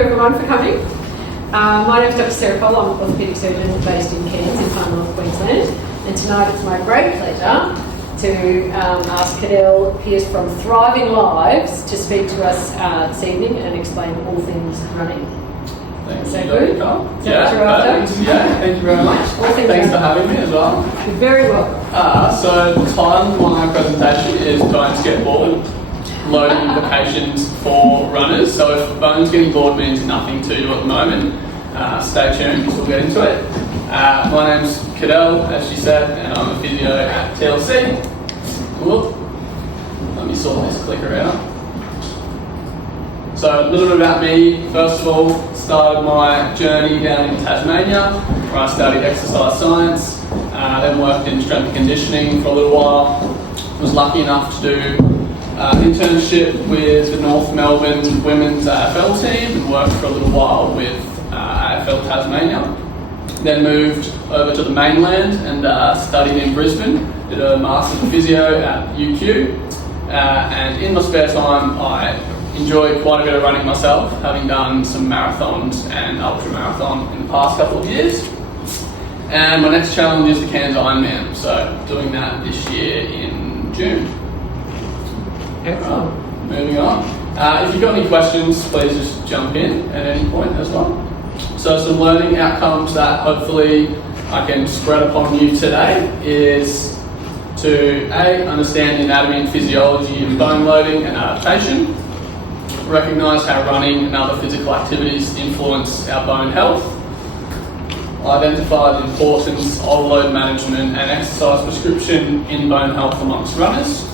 everyone for coming. My name is Dr. Sarah Cole. I'm an orthopaedic surgeon based in Cairns in far north Queensland. And tonight it's my great pleasure to ask Kadell Pearce from Thriving Lives to speak to us this evening and explain all things running. Thanks. So good? Yeah, thank you very much. Thanks for having me as well. You're very welcome. So the title of my presentation is Bones Get Bored, loading implications for runners. So if bones getting bored means nothing to you at the moment, stay tuned because we'll get into it. My name's Kadell, as she said, and I'm a physio at TLC. Cool. Let me sort this clicker out. So a little bit about me. First of all, started my journey down in Tasmania, where I studied exercise science, then worked in strength and conditioning for a little while. Was lucky enough to do an internship with the North Melbourne women's AFL team and worked for a little while with AFL Tasmania. Then moved over to the mainland and studied in Brisbane, did a Master's of Physio at UQ, and in my spare time I enjoy quite a bit of running myself, having done some marathons and ultra marathon in the past couple of years. And my next challenge is the Cairns Ironman, so doing that this year in June. Excellent. Moving on. If you've got any questions, please just jump in at any point as well. So some learning outcomes that hopefully I can spread upon you today is to understand the anatomy and physiology of bone loading and adaptation, recognise how running and other physical activities influence our bone health, identify the importance of load management and exercise prescription in bone health amongst runners,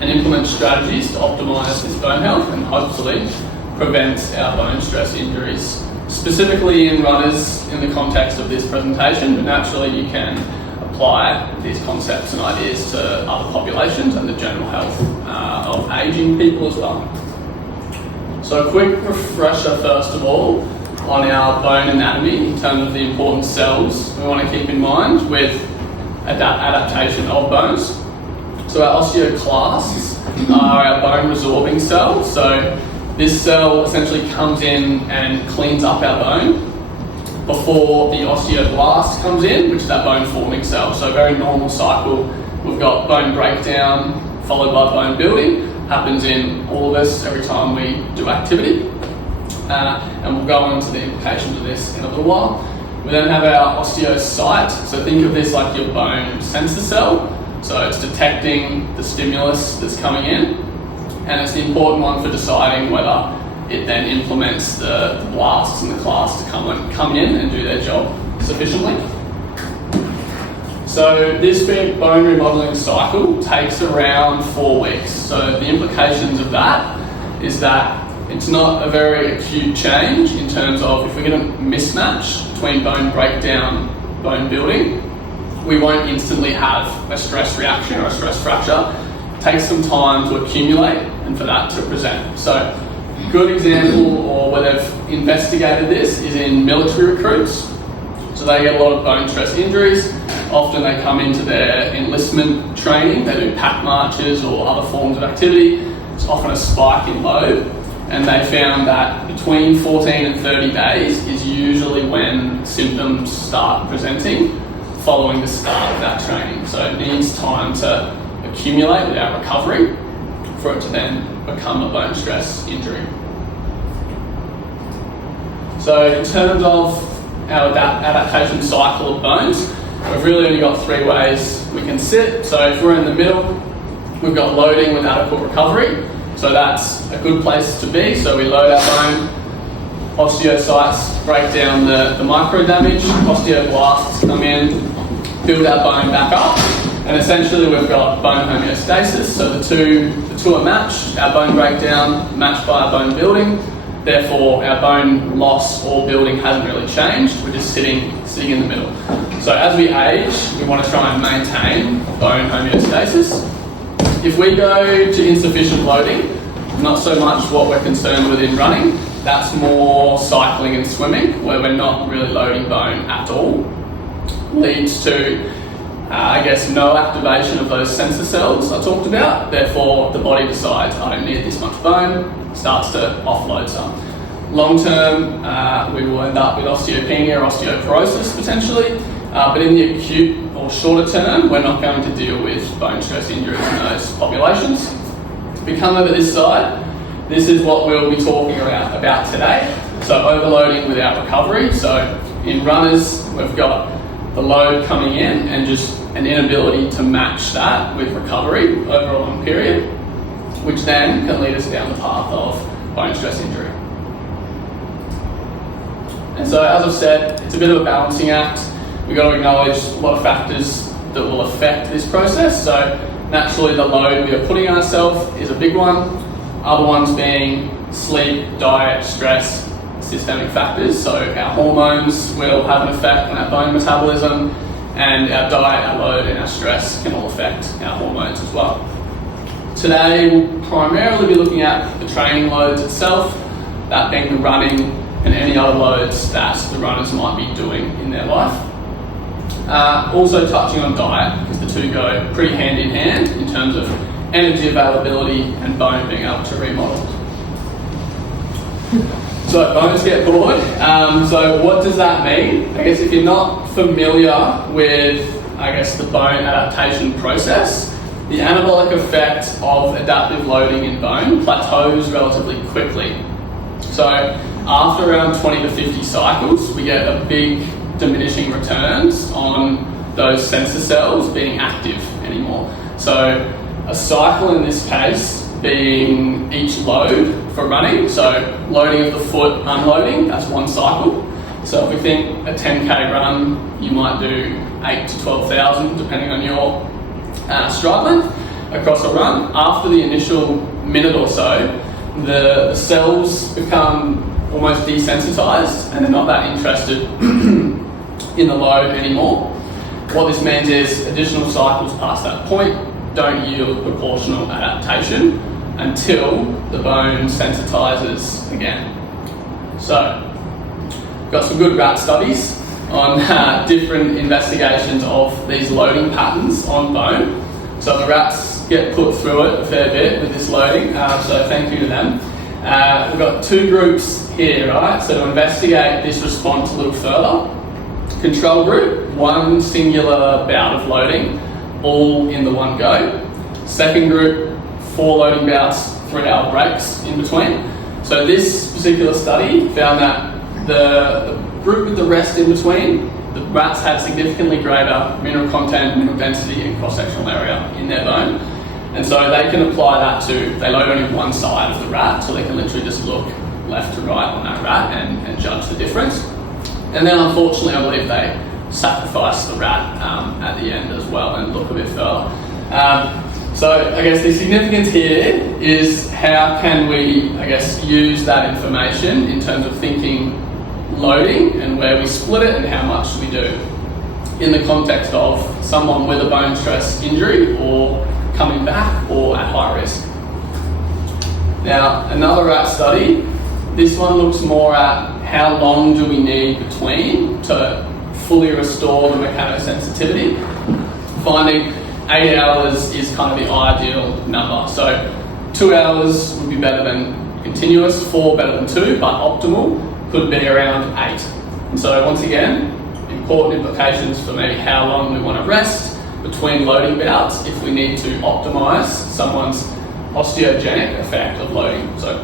and implement strategies to optimise this bone health and hopefully prevent our bone stress injuries, specifically in runners in the context of this presentation, but naturally you can apply these concepts and ideas to other populations and the general health of ageing people as well. So a quick refresher first of all on our bone anatomy in terms of the important cells we want to keep in mind with adaptation of bones. So our osteoclasts are our bone resorbing cells. So this cell essentially comes in and cleans up our bone before the osteoblast comes in, which is our bone forming cell. So a very normal cycle. We've got bone breakdown followed by bone building. Happens in all of us every time we do activity. And we'll go into the implications of this in a little while. We then have our osteocyte. So think of this like your bone sensor cell. So it's detecting the stimulus that's coming in, and it's the important one for deciding whether it then implements the blasts and the clasts to come in and do their job sufficiently. So this bone remodeling cycle takes around 4 weeks. So the implications of that is that it's not a very acute change in terms of if we get a mismatch between bone breakdown, bone building, we won't instantly have a stress reaction or a stress fracture. It takes some time to accumulate and for that to present. So a good example or where they've investigated this is in military recruits. So they get a lot of bone stress injuries. Often they come into their enlistment training, they do pack marches or other forms of activity. It's often a spike in load, and they found that between 14 and 30 days is usually when symptoms start presenting following the start of that training. So it needs time to accumulate without recovery for it to then become a bone stress injury. So in terms of our adaptation cycle of bones, we've really only got 3 ways we can sit. So if we're in the middle, we've got loading with adequate recovery. So that's a good place to be. So we load our bone, osteocytes break down the micro damage, osteoblasts come in, build our bone back up, and essentially we've got bone homeostasis. So the two are matched, our bone breakdown matched by our bone building. Therefore, our bone loss or building hasn't really changed. We're just sitting in the middle. So as we age, we want to try and maintain bone homeostasis. If we go to insufficient loading, not so much what we're concerned with in running. That's more cycling and swimming, where we're not really loading bone at all. Leads to, no activation of those sensor cells I talked about. Therefore, the body decides, I don't need this much bone, starts to offload some. Long term, we will end up with osteopenia or osteoporosis potentially, but in the acute or shorter term, we're not going to deal with bone stress injuries in those populations. If we come over this side, this is what we'll be talking about today. So overloading without recovery. So in runners, we've got the load coming in and just an inability to match that with recovery over a long period, which then can lead us down the path of bone stress injury. And so, as I've said, it's a bit of a balancing act. We've got to acknowledge a lot of factors that will affect this process. So naturally the load we are putting on ourselves is a big one. Other ones being sleep, diet, stress, systemic factors. So our hormones will have an effect on our bone metabolism, and our diet, our load and our stress can all affect our hormones as well. Today we'll primarily be looking at the training loads itself, that being the running and any other loads that the runners might be doing in their life. Also touching on diet, because the two go pretty hand in hand in terms of energy availability and bone being able to remodel. So bones get bored. So what does that mean? I guess if you're not familiar with, the bone adaptation process, the anabolic effect of adaptive loading in bone plateaus relatively quickly. So after around 20 to 50 cycles, we get a big diminishing returns on those sensor cells being active anymore. So a cycle in this case being each load for running. So loading of the foot, unloading, that's one cycle. So if we think a 10k run, you might do 8 to 12,000 depending on your stride length across a run. After the initial minute or so, the cells become almost desensitized and they're not that interested in the load anymore. What this means is additional cycles past that point don't yield proportional adaptation until the bone sensitizes again. So, got some good rat studies on different investigations of these loading patterns on bone. So the rats get put through it a fair bit with this loading, so thank you to them. We've got two groups here, right? So to investigate this response a little further, control group, one singular bout of loading, all in the one go. Second group, 4 loading bouts, 3-hour breaks in between. So this particular study found that the group with the rest in between, the rats had significantly greater mineral content, mineral density and cross-sectional area in their bone. And so they can apply that to, they load only one side of the rat, so they can literally just look left to right on that rat and judge the difference. And then unfortunately, I believe they sacrifice the rat at the end as well and look a bit further. So I guess the significance here is how can we, use that information in terms of thinking loading and where we split it and how much we do in the context of someone with a bone stress injury or coming back or at high risk. Now, another rat study, this one looks more at how long do we need between to fully restore the mechanosensitivity. Finding 8 hours is kind of the ideal number. So 2 hours would be better than continuous, 4 better than 2, but optimal could be around 8. And so once again, important implications for maybe how long we want to rest between loading bouts if we need to optimise someone's osteogenic effect of loading. So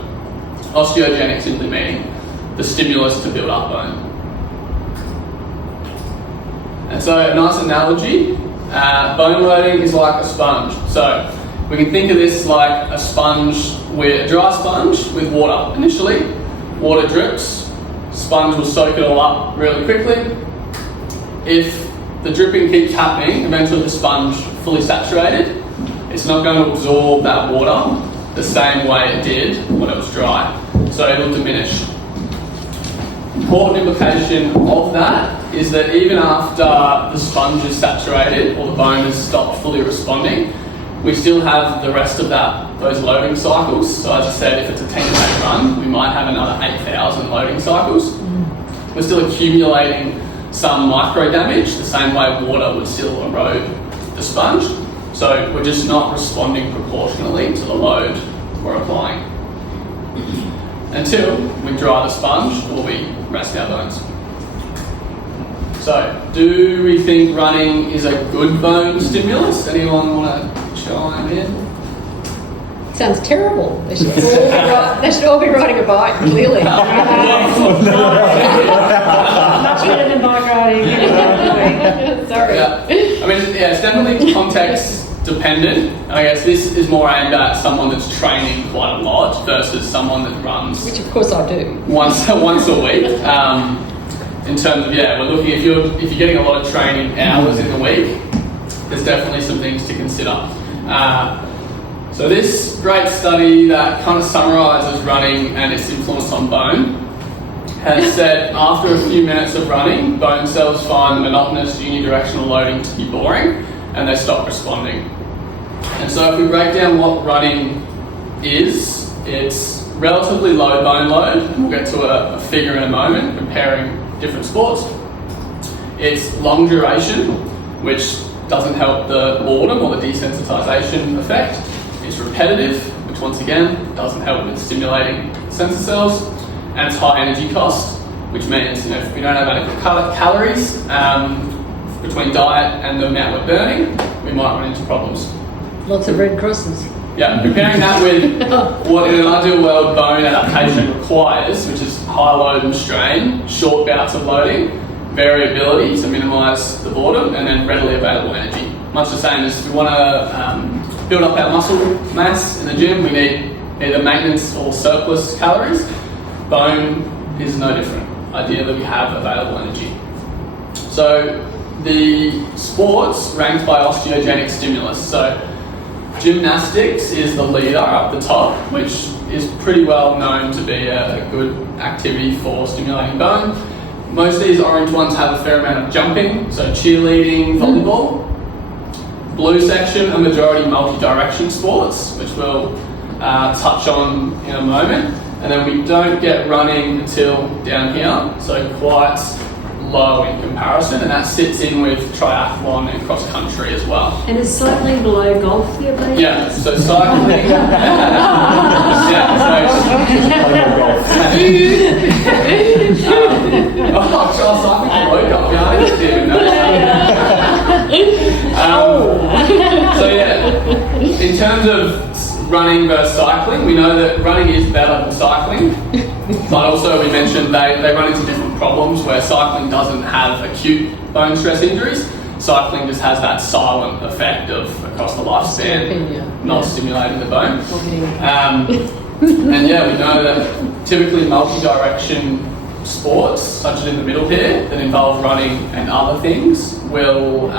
osteogenic simply meaning the stimulus to build up bone. And so a nice analogy, bone loading is like a sponge. So we can think of this like a sponge, with a dry sponge with water. Initially, water drips, sponge will soak it all up really quickly. If the dripping keeps happening, eventually the sponge fully saturated, it's not going to absorb that water the same way it did when it was dry. So it'll diminish. Important implication of that is that even after the sponge is saturated or the bone has stopped fully responding, we still have the rest of those loading cycles. So as I said, if it's a 10k run, we might have another 8,000 loading cycles. We're still accumulating some micro damage, the same way water would still erode the sponge. So we're just not responding proportionally to the load we're applying. until we dry the sponge or we rest our bones. So, do we think running is a good bone stimulus? Anyone want to chime in? Sounds terrible. They should all be riding a bike, clearly. Much better than bike riding. Sorry. Yeah. I mean, it's definitely context dependent. I guess this is more aimed at someone that's training quite a lot versus someone that runs. Which, of course, I do. Once a week. In terms of, we're looking, if you're getting a lot of training hours in the week, there's definitely some things to consider. So this great study that kind of summarises running and its influence on bone has said after a few minutes of running, bone cells find the monotonous unidirectional loading to be boring and they stop responding. And so if we break down what running is, it's relatively low bone load. We'll get to a figure in a moment comparing different sports. It's long duration, which doesn't help the boredom or the desensitisation effect. It's repetitive, which once again doesn't help with stimulating sensor cells, and it's high energy cost, which means if we don't have adequate calories between diet and the amount we're burning, we might run into problems. Lots of red crosses. Yeah, comparing that with what in an ideal world bone adaptation requires, which is high load and strain, short bouts of loading, variability to minimise the boredom, and then readily available energy. Much the same as if we want to build up our muscle mass in the gym, we need either maintenance or surplus calories. Bone is no different. Ideally, we have available energy. So the sports ranked by osteogenic stimulus. So gymnastics is the leader up the top, which is pretty well known to be a good activity for stimulating bone. Most of these orange ones have a fair amount of jumping, so cheerleading, volleyball. Blue section, a majority multi-direction sports, which we'll touch on in a moment. And then we don't get running until down here, so quite low in comparison, and that sits in with triathlon and cross country as well. And is cycling below golf the ability? Yeah, so cycling. Cycling below golf. Yeah, I didn't even notice that. In terms of running versus cycling, we know that running is better than cycling, but also we mentioned they run into different problems where cycling doesn't have acute bone stress injuries. Cycling just has that silent effect of across the lifespan, not stimulating the bone. And we know that typically multi-direction sports, such as in the middle here, that involve running and other things, will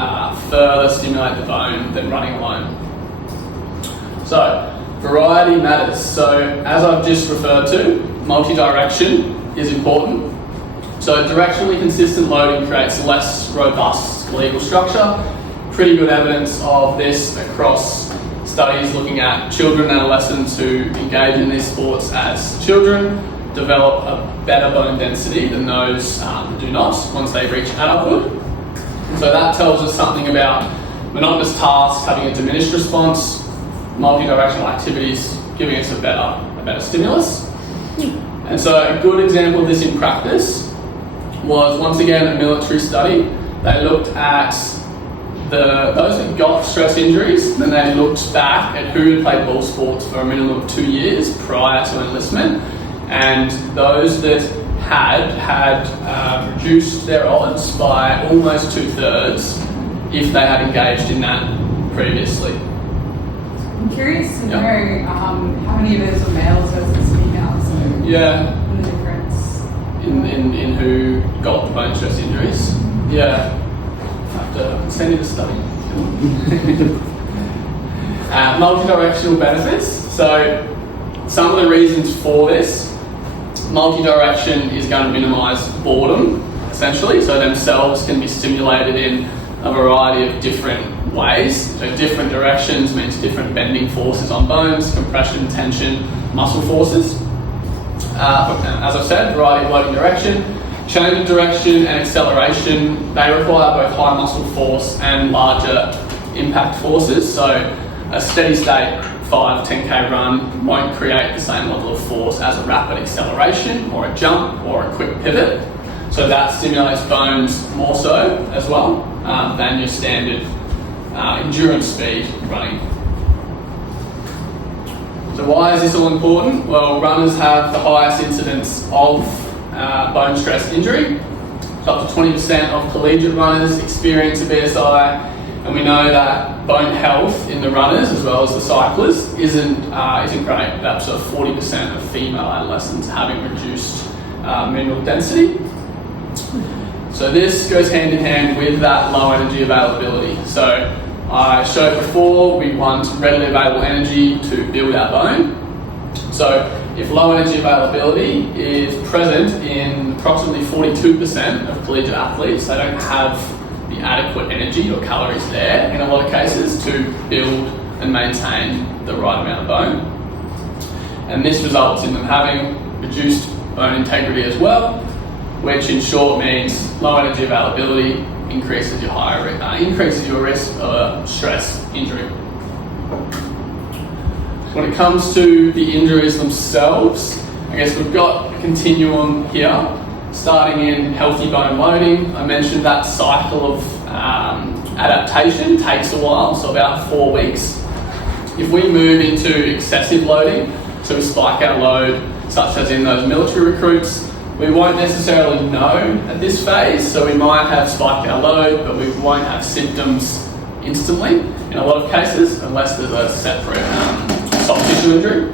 further stimulate the bone than running alone. So, variety matters. So, as I've just referred to, multi-direction is important. So, directionally consistent loading creates less robust skeletal structure. Pretty good evidence of this across studies looking at children and adolescents who engage in these sports as children develop a better bone density than those that do not once they reach adulthood. So that tells us something about monotonous tasks having a diminished response, multi-directional activities giving us a better stimulus. And so a good example of this in practice was once again a military study. They looked at those that got stress injuries, then they looked back at who had played ball sports for a minimum of 2 years prior to enlistment, and those that had reduced their odds by almost 2/3 if they had engaged in that previously. I'm curious to know how many of those were males versus females. So yeah. And the difference. In who got the bone stress injuries. Yeah. I have to send you the study. Multi-directional benefits. So some of the reasons for this, multi-direction is going to minimise boredom, essentially. So themselves can be stimulated in a variety of different ways. So different directions means different bending forces on bones, compression, tension, muscle forces. As I've said, variety of loading direction, change of direction and acceleration, they require both high muscle force and larger impact forces. So a steady state 5-10k run won't create the same level of force as a rapid acceleration or a jump or a quick pivot. So that stimulates bones more so as well than your standard endurance speed running. So why is this all important? Well, runners have the highest incidence of bone stress injury. So up to 20% of collegiate runners experience a BSI, and we know that bone health in the runners as well as the cyclists isn't great. Up to 40% of female adolescents having reduced mineral density. So this goes hand in hand with that low energy availability. So I showed before we want readily available energy to build our bone. So if low energy availability is present in approximately 42% of collegiate athletes, they don't have the adequate energy or calories there in a lot of cases to build and maintain the right amount of bone. And this results in them having reduced bone integrity as well, which in short means low energy availability increases your risk of a stress injury. When it comes to the injuries themselves, I guess we've got a continuum here, starting in healthy bone loading. I mentioned that cycle of adaptation takes a while, so about 4 weeks. If we move into excessive loading, so we spike our load, such as in those military recruits, we won't necessarily know at this phase, so we might have spiked our load, but we won't have symptoms instantly in a lot of cases, unless there's a separate soft tissue injury.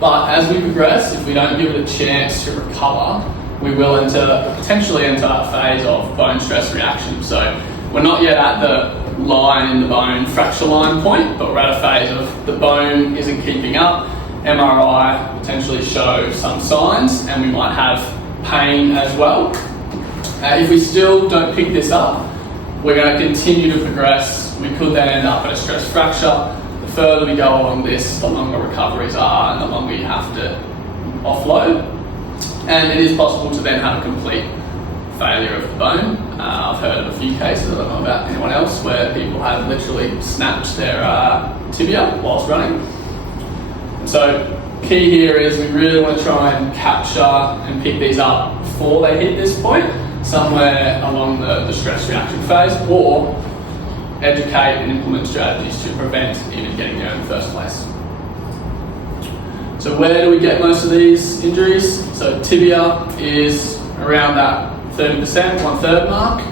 But as we progress, if we don't give it a chance to recover, we will potentially enter that phase of bone stress reaction. So we're not yet at the line in the bone fracture line point, but we're at a phase of the bone isn't keeping up. MRI potentially show some signs, and we might have pain as well. If we still don't pick this up, we're going to continue to progress. We could then end up at a stress fracture. The further we go along this, the longer recoveries are and the longer you have to offload. And it is possible to then have a complete failure of the bone. I've heard of a few cases, I don't know about anyone else, where people have literally snapped their tibia whilst running. So key here is we really want to try and capture and pick these up before they hit this point, somewhere along the stress reaction phase, or educate and implement strategies to prevent even getting there in the first place. So where do we get most of these injuries? So tibia is around that 30%, 1/3 mark,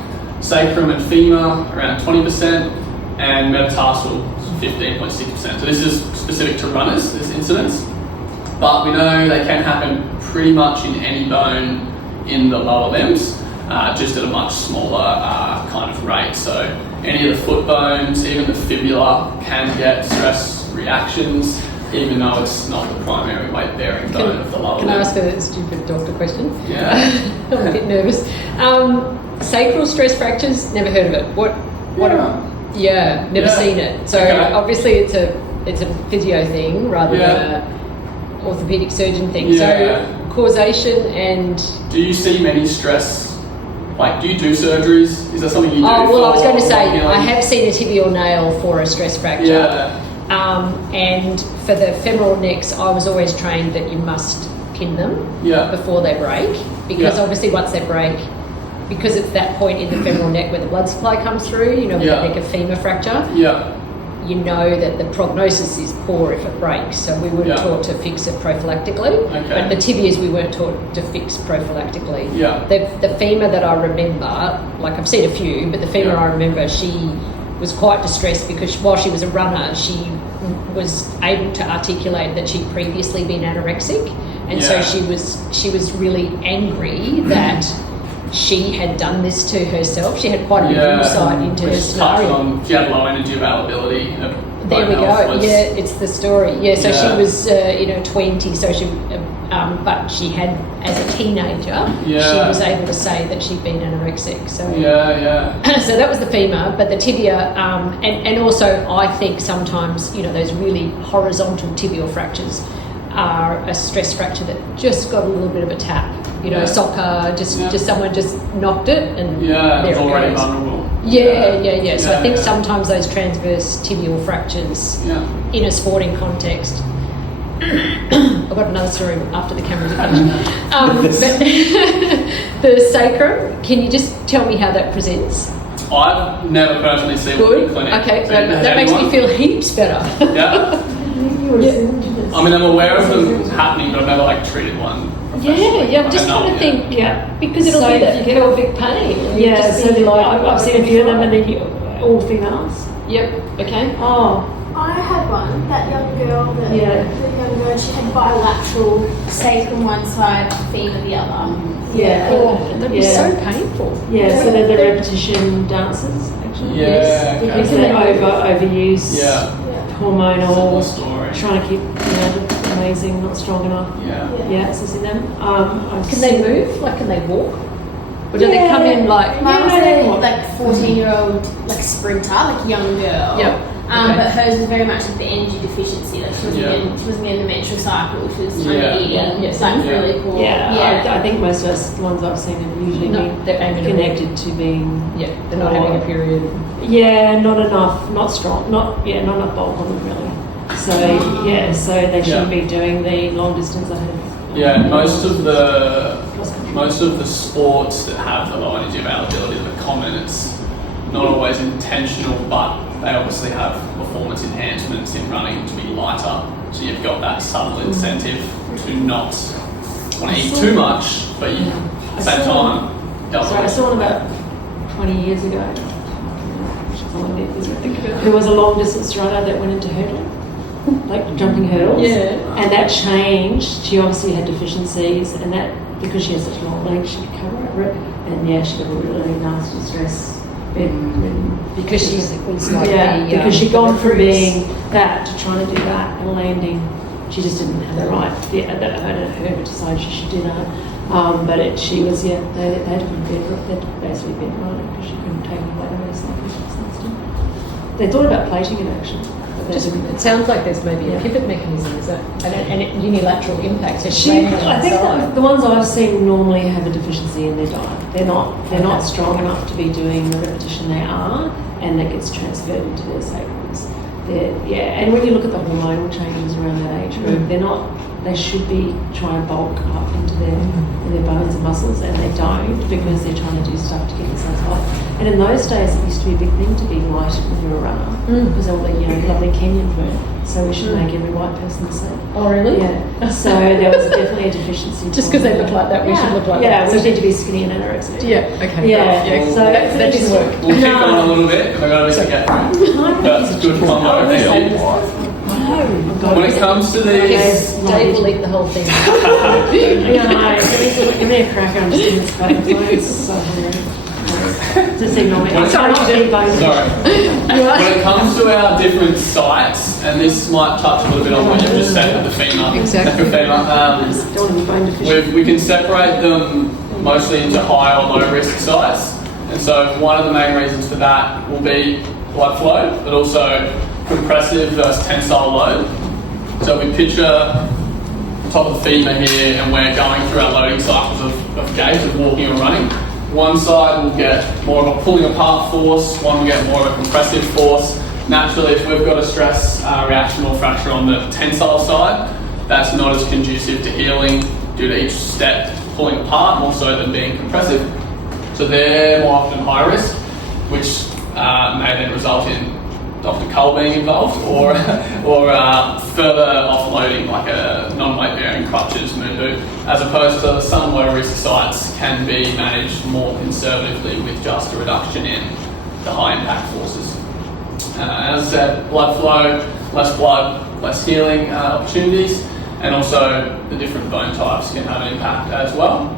sacrum and femur around 20%, and metatarsal 15.6%. So this is specific to runners, this incidence, but we know they can happen pretty much in any bone in the lower limbs, just at a much smaller kind of rate. So any of the foot bones, even the fibula, can get stress reactions, even though it's not the primary weight-bearing bone of the lower limb. Can I ask a stupid doctor question? Yeah. I'm a bit nervous. Sacral stress fractures, never heard of it. What never seen it. So obviously it's a physio thing rather than a orthopedic surgeon thing. Yeah. So causation and... Do you see many stress? Like, do you do surgeries? Is that something you do? Oh, well, I was going to say, I have seen a tibial nail for a stress fracture. Yeah. And for the femoral necks, I was always trained that you must pin them before they break, because obviously once they break, because it's that point in the femoral neck where the blood supply comes through, with like a femur fracture, you know that the prognosis is poor if it breaks. So we were taught to fix it prophylactically, but the tibias we weren't taught to fix prophylactically. The femur that I remember, like I've seen a few, but the femur I remember, she was quite distressed because while she was a runner, she was able to articulate that she'd previously been anorexic, and so she was really angry that she had done this to herself. She had quite a bit of insight into her scenario. She had low energy availability. There we go. It's the story. So she was 20, so she but she had, as a teenager, she was able to say that she'd been anorexic. So so that was the femur, but the tibia, and also I think sometimes those really horizontal tibial fractures are a stress fracture that just got a little bit of a tap. Soccer, just someone just knocked it, and it's already vulnerable. Yeah. So I think Yeah. sometimes those transverse tibial fractures in a sporting context. I've got another story after the cameras are finished. But the sacrum, can you just tell me how that presents? I've never personally seen one in clinic. Okay, So that makes me feel heaps better. Yeah. I mean, I'm aware of them happening, but I've never treated one. Yeah, I'm just trying to think, because it'll be that pelvic pain. And you'll just so be I've seen a few of them and they're all females. Yep, okay. Oh, I had one, that young girl, the young girl, she had bilateral sacrum one side, femur the other. yeah. That'd be so painful. Yeah, so they're the repetition dancers, actually. Yeah, okay. Because they're overuse, Yeah. hormonal, Similar story. trying to keep, look amazing, not strong enough. Yeah. Yeah, so see them. Can they move? Can they walk? Or do they come in Mine was they a walk. 14-year-old sprinter, young girl. Yep. But hers was very much the energy deficiency. She wasn't getting the menstrual cycle. She was under-eating. Really poor. I think most of the ones I've seen have usually they're been connected to being. Yeah, they're not having a period. Yeah, not enough, not strong, not enough bulk on them really. So so they shouldn't be doing the long distance ahead. Yeah, most of the sports that have the low energy availability that are common, it's not always intentional, but they obviously have performance enhancements in running to be lighter. So you've got that subtle incentive to not want to eat too much, but you, at the same time, I saw one about 20 years ago. There was a long distance runner that went into hurdle, jumping hurdles. Yeah. And that changed. She obviously had deficiencies, and that because she has such long legs, she could cover it. And she got a really nasty stress. Because she's because she'd gone from being that to trying to do that and landing. She just didn't have the right. Her decided she should do that. She was they had to basically bed running because she couldn't take any weight on herself. They thought about plating it actually. It sounds like there's maybe a pivot mechanism, is it? And unilateral impact. So I think the ones I've seen normally have a deficiency in their diet. They're not strong enough to be doing the repetition they are, and that gets transferred into their sacrums. And when you look at the hormonal changes around that age group, they should be trying to bulk up into their bones and muscles, and they don't because they're trying to do stuff to get themselves off. And in those days, it used to be a big thing to be light when you were a runner because all the lovely Kenyans were. So we should make every white person the same. Oh, really? Yeah. So there was definitely a deficiency. Just because they look like that, we should look like that. Yeah, we need to be skinny and anorexic. Yeah. Okay. Yeah. So that didn't work. We'll keep going a little bit, and I've got to get through. That's a good combo. When it comes to these, Dave will eat the whole thing. Give me a cracker. I'm just in this phone. It's so hungry. Just ignore me. Sorry. Sorry. When it comes to our different sites, and this might touch a little bit on what you've just said with the femur, Exactly. we can separate them mostly into high or low risk sites. And so one of the main reasons for that will be blood flow, but also compressive versus tensile load. So we picture top of the femur here, and we're going through our loading cycles of gait, of walking or running. One side will get more of a pulling apart force, one will get more of a compressive force. Naturally, if we've got a stress reaction or fracture on the tensile side, that's not as conducive to healing due to each step pulling apart more so than being compressive. So they're more often high risk, which may then result in Dr. Cole being involved or further offloading like a non-weight bearing crutches move, as opposed to some low risk sites can be managed more conservatively with just a reduction in the high impact forces. As I said, blood flow, less blood, less healing opportunities, and also the different bone types can have an impact as well.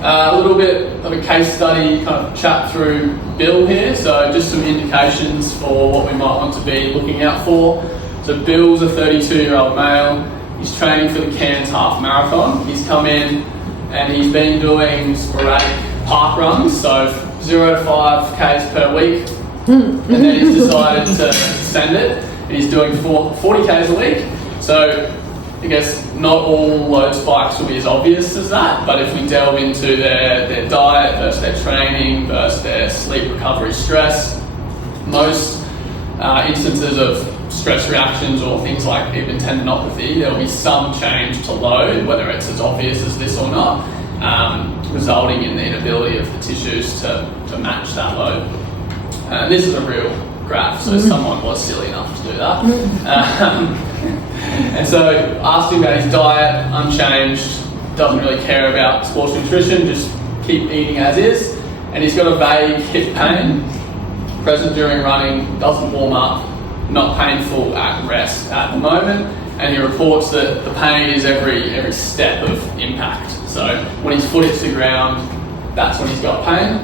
A little bit of a case study kind of chat through Bill here, so just some indications for what we might want to be looking out for. So Bill's a 32-year-old male, he's training for the Cairns Half Marathon. He's come in and he's been doing sporadic park runs, so 0 to 5 Ks per week, and then he's decided to extend it, and he's doing 40 Ks a week. So I guess not all load spikes will be as obvious as that, but if we delve into their diet versus their training versus their sleep recovery stress, most instances of stress reactions or things like even tendinopathy, there will be some change to load, whether it's as obvious as this or not, resulting in the inability of the tissues to match that load. And this is a real graph, so someone was silly enough to do that. And so asked him about his diet, unchanged, doesn't really care about sports nutrition, just keep eating as is. And he's got a vague hip pain, present during running, doesn't warm up, not painful at rest at the moment. And he reports that the pain is every step of impact. So when his foot hits the ground, that's when he's got pain.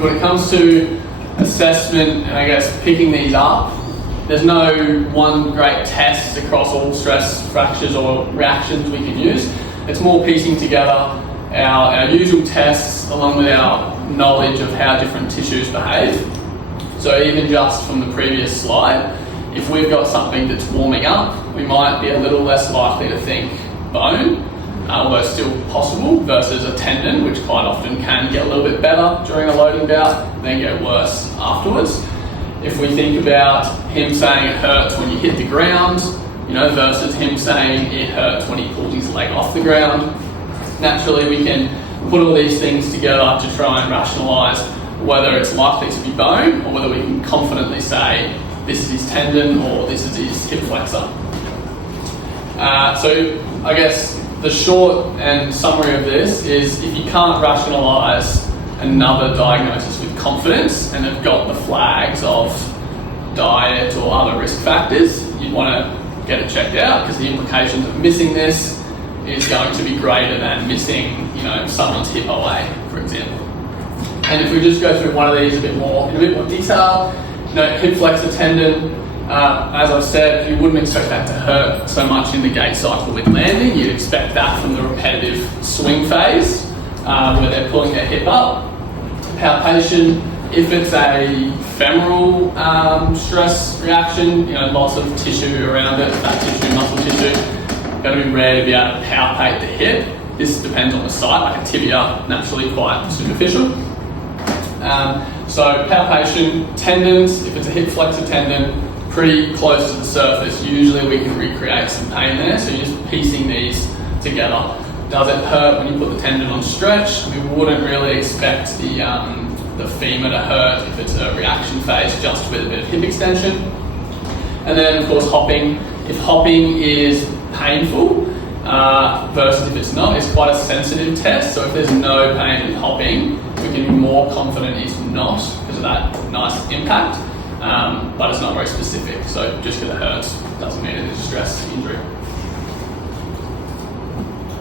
When it comes to assessment and I guess picking these up, there's no one great test across all stress fractures or reactions we can use. It's more piecing together our usual tests along with our knowledge of how different tissues behave. So even just from the previous slide, if we've got something that's warming up, we might be a little less likely to think bone, although still possible, versus a tendon, which quite often can get a little bit better during a loading bout, then get worse afterwards. If we think about him saying it hurts when you hit the ground, versus him saying it hurts when he pulls his leg off the ground, naturally we can put all these things together to try and rationalise whether it's likely to be bone or whether we can confidently say this is his tendon or this is his hip flexor. So I guess the short and summary of this is if you can't rationalise another diagnosis with confidence and have got the flags of diet or other risk factors, you'd want to get it checked out because the implications of missing this is going to be greater than missing, someone's hip OA, for example. And if we just go through one of these in a bit more detail, hip flexor tendon, as I've said, you wouldn't expect that to hurt so much in the gait cycle with landing. You'd expect that from the repetitive swing phase, where they're pulling their hip up. Palpation, if it's a femoral stress reaction, loss of tissue around it, fat tissue, muscle tissue, going to be rare to be able to palpate the hip. This depends on the site, like a tibia, naturally quite superficial. So palpation, tendons, if it's a hip flexor tendon, pretty close to the surface. Usually we can recreate some pain there, so you're just piecing these together. Does it hurt when you put the tendon on stretch? We wouldn't really expect the femur to hurt if it's a reaction phase just with a bit of hip extension. And then of course hopping. If hopping is painful versus if it's not, it's quite a sensitive test. So if there's no pain in hopping, we can be more confident it's not because of that nice impact. But it's not very specific. So just because it hurts doesn't mean it is a stress injury.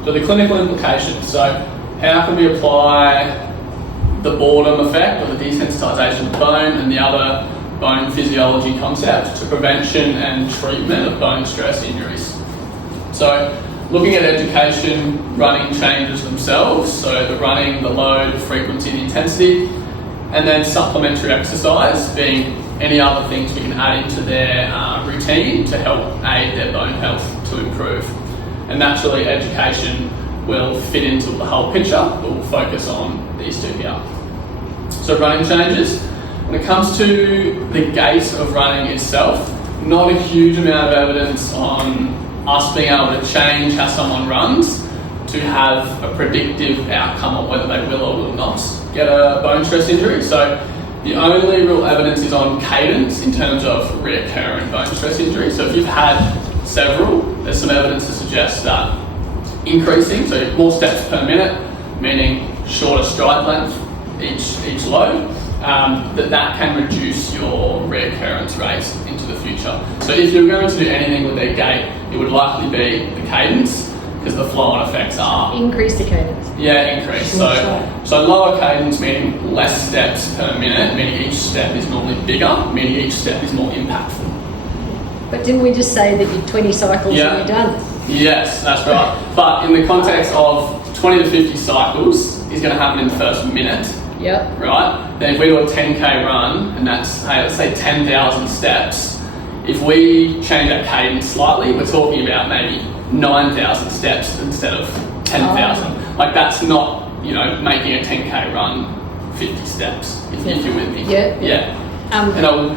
So the clinical implications. So how can we apply the boredom effect or the desensitization of bone and the other bone physiology concept to prevention and treatment of bone stress injuries? So looking at education, running changes themselves. So the running, the load, the frequency, the intensity, and then supplementary exercise being any other things we can add into their routine to help aid their bone health to improve. And naturally, education will fit into the whole picture, but we'll focus on these two here. So running changes. When it comes to the gait of running itself, not a huge amount of evidence on us being able to change how someone runs to have a predictive outcome on whether they will or will not get a bone stress injury. So the only real evidence is on cadence in terms of reoccurring bone stress injury. So if you've had several, there's some evidence to suggest that increasing, so more steps per minute, meaning shorter stride length each load, that can reduce your reoccurrence rate into the future. So if you're going to do anything with their gait, it would likely be the cadence, because the flow-on effects are... Increase the cadence. Yeah, increase. So lower cadence, meaning less steps per minute, meaning each step is normally bigger, meaning each step is more impactful. But didn't we just say that you're 20 cycles and you're done? Yes, that's right. But in the context of 20 to 50 cycles is going to happen in the first minute. Yep. Right? Then if we do a 10k run, and that's, let's say 10,000 steps, if we change our cadence slightly, we're talking about maybe 9,000 steps instead of 10,000. Like that's not, making a 10K run 50 steps, if you're with me. Yeah.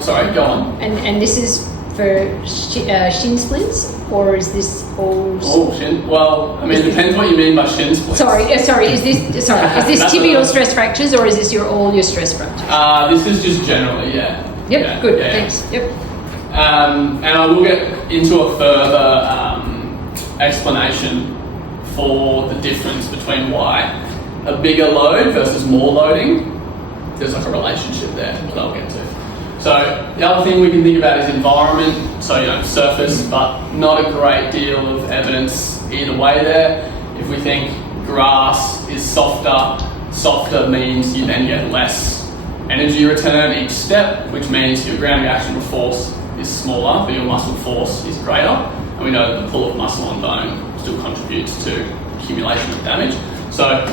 Sorry, go on. And this is for shin splints, or is this all? Oh, shin. Well, I mean, it depends what you mean by shin splints. Sorry. Is this tibial stress fractures, or is this all your stress fractures? This is just generally, yeah. Yep. Yeah, Good. yeah. Thanks. Yep. And I will get into a further explanation for the difference between why a bigger load versus more loading. There's like a relationship there that I'll get to. So the other thing we can think about is environment, so surface, but not a great deal of evidence either way there. If we think grass is softer means you then get less energy return each step, which means your ground reactional force is smaller, but your muscle force is greater. And we know that the pull of muscle on bone still contributes to accumulation of damage. So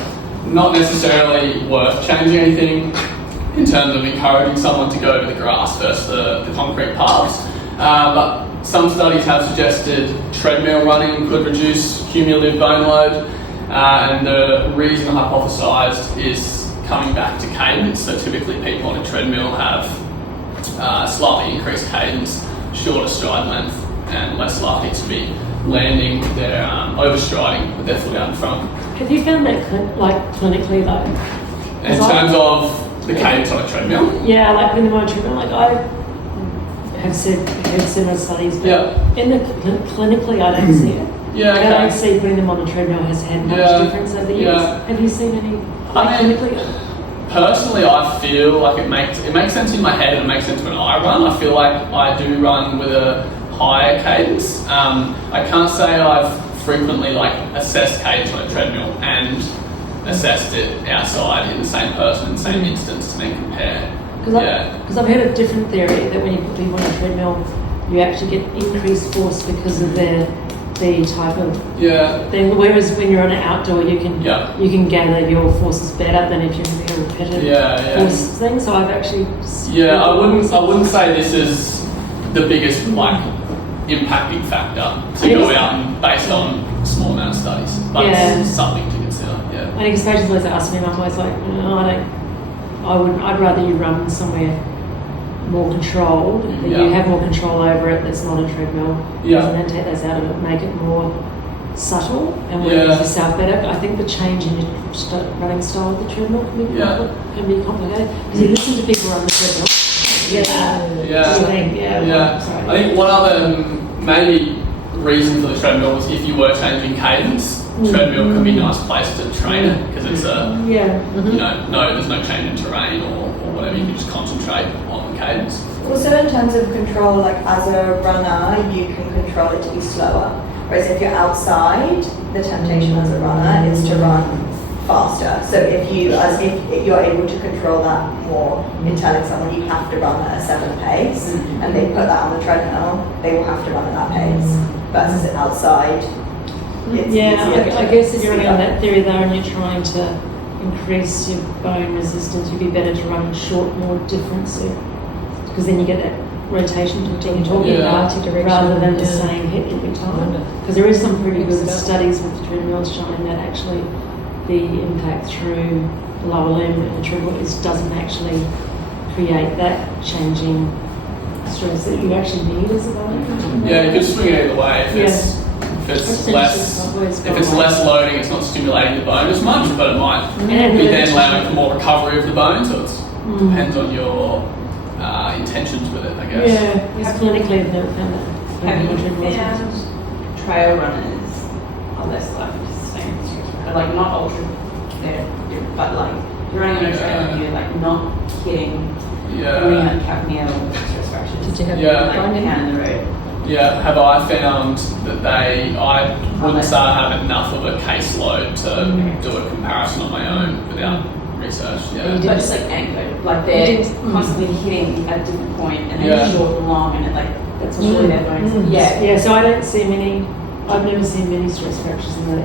not necessarily worth changing anything in terms of encouraging someone to go to the grass versus the concrete paths. But some studies have suggested treadmill running could reduce cumulative bone load. And the reason hypothesised is coming back to cadence. So typically people on a treadmill have slightly increased cadence, shorter stride length, and less likely to be landing with their overstriding with their foot out in front. Have you found that clinically though? In terms of the cadence on a treadmill? Yeah, like when I'm on a treadmill, like I have heard similar studies, but clinically I don't see it. Yeah, okay. I don't see putting them on a treadmill has had much difference over the years. Yeah. Have you seen any clinically? Personally, I feel like it makes sense in my head and it makes sense when I run. I feel like I do run with a higher cadence. I can't say I've frequently assessed cadence on a treadmill and assessed it outside in the same person in the same instance to then compare. Because I've heard a different theory that when you put people on a treadmill, you actually get increased force because of the type of thing. Whereas when you're on an outdoor, you can gather your forces better than if you're doing a repetitive force thing. So I've actually I wouldn't say this is the biggest impacting factor to go out and based on a small amount of studies, but it's something to consider. I think patients always ask me, and I'm always like, I'd rather you run somewhere more controlled, that you have more control over it, that's not a treadmill, and then take those out of it, make it more subtle and work with yourself better. I think the change in your running style of the treadmill can be complicated, because you listen to people on the treadmill. I think one other maybe reason for the treadmill was if you were changing cadence, treadmill can be a nice place to train it, because it's there's no change in terrain or whatever, you can just concentrate on the cadence. Also in terms of control, as a runner, you can control it to be slower. Whereas if you're outside, the temptation as a runner is to run faster. So if you're able to control that more in telling someone you have to run at a 7 pace, and they put that on the treadmill, they will have to run at that pace. Versus outside, it's I guess if you're running on that theory though, and you're trying to increase your bone resistance, you'd be better to run short, more difference, because then you get that rotation to you're talking about, rather than just saying hit every time. Because there is some pretty good studies with the treadmills showing that actually the impact through the lower limb and the treadmill doesn't actually create that changing stress that you actually need as a bone. Yeah, you can swing it either way. If it's less loading, it's not stimulating the bone as much, but it might be then allowing for more recovery of the bone. So it depends on your intentions with it, I guess. Yeah, it's clinically I've never found that. Have you found trail runners are less likely to sustain restriction? Not ultra, but you're running on a trail and you're not hitting capnial stress fractures. Did you have down the road? Yeah, have I found that I wouldn't say I have enough of a caseload to do a comparison on my own without research. Yeah. But just anchored, they're constantly hitting at a different point and then short and long, and that's really their bones. Yeah, so I don't see many. I've never seen many stress fractures in the